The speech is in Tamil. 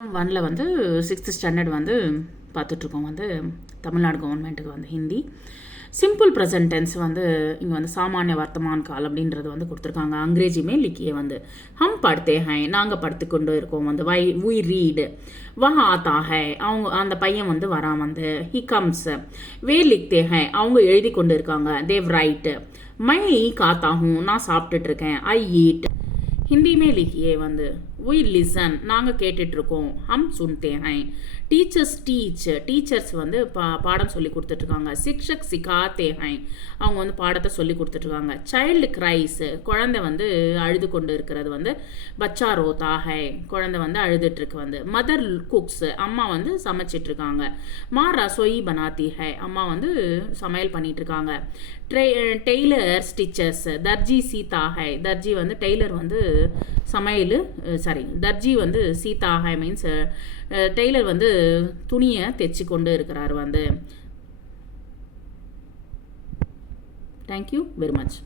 1ல் வந்து 6th ஸ்டாண்டர்ட் வந்து பார்த்துட்ருக்கோம். வந்து தமிழ்நாடு கவர்மெண்ட்டுக்கு வந்து ஹிந்தி சிம்பிள் ப்ரெசன்ட் டென்ஸ் வந்து இங்கே வந்து சாமானிய வர்த்தமான் கால் அப்படின்றது வந்து கொடுத்துருக்காங்க. அங்கிரேஜியுமே லிக்கியே வந்து ஹம் படுத்தே ஹை நாங்கள் படுத்துக்கொண்டு இருக்கோம். வந்து வி ரீடு வஹ ஆத்தா ஹை அவங்க அந்த பையன் வந்து வரான். வந்து ஹி கம்ஸ் வே லிக்தே ஹை அவங்க எழுதி கொண்டு இருக்காங்க. Dev right my Katha who நான் சாப்பிட்டுட்டு இருக்கேன். ஐ ஈட் हिंदी में लिखिए வந்து वी लिसन நாங்கள் கேட்டுட்ருக்கோம். ஹம் சுன்தே ஹை டீச்சர்ஸ் டீச்சர்ஸ் வந்து பாடம் சொல்லி கொடுத்துட்ருக்காங்க. சிக்ஷக் சிகாத்தே ஹை அவங்க வந்து பாடத்தை சொல்லி கொடுத்துட்ருக்காங்க. சைல்டு கிரைஸ் குழந்தை வந்து அழுது கொண்டு இருக்கிறது வந்து பச்சா ரோதா ஹை குழந்தை வந்து அழுதுட்டுருக்கு. வந்து மதர் குக்ஸ் அம்மா வந்து சமைச்சிட்ருக்காங்க. மா ரசோயி பனாத்தி ஹை அம்மா வந்து சமையல் பண்ணிகிட்ருக்காங்க. Taylor stitches Darji Sita high Darji வந்து டெய்லர் வந்து சமையல் தர்ஜி வந்து சீதா ஹை மீன்ஸ் டெய்லர் வந்து துணியை தைச்சி கொண்டு இருக்கிறார். வந்து தேங்க்யூ வெரி மச்.